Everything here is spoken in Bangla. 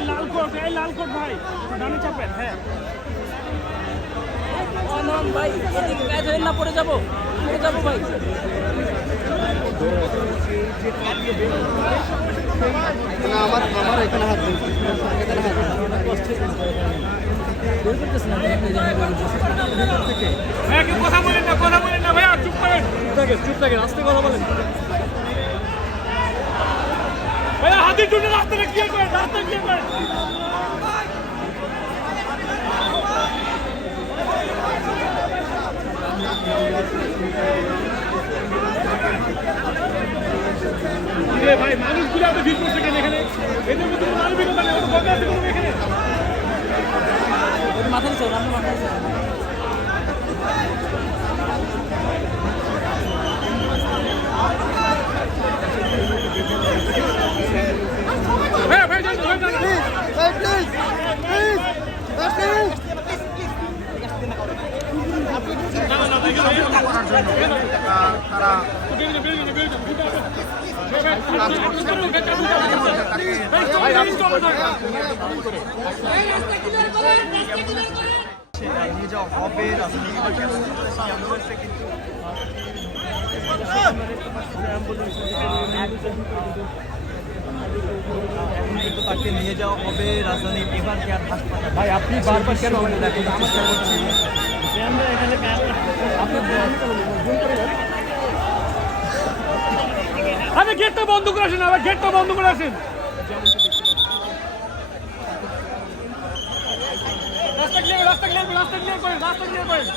এই লাল কোট ভাই ডানে চাপেন। হ্যাঁ ভাই এদিকে কাজ হয়ে না পড়ে যাবো ভাই। আমার এখানে হাত কথা বলেন না ভাইয়া, চুপ থাকেন আস্তে কথা বলেন ভাইয়া। হাতির জন্য রাস্তাটা ক্লিয়ার করেন, ভাই মানুষগুলো এত ভিড় করছে কেন এখানে? এদের মধ্যে কোনো মানবিকতা নেই, দরকার আছে কোনো এখানে? মাথায় চল, আমরা মাথায় চল। নিয়ে যাওয়া হবে কিন্তু তাকে নিয়ে যাওয়া হবে রাজধানী এভার কেয়ার হাসপাতাল। ভাই আপনি বারবার কেন আমাকে দেখেন? আরে গেটটা বন্ধ করে আসেন, আবার গেটটা বন্ধ করে আসেন। রাস্তা ক্লিয়ার করেন।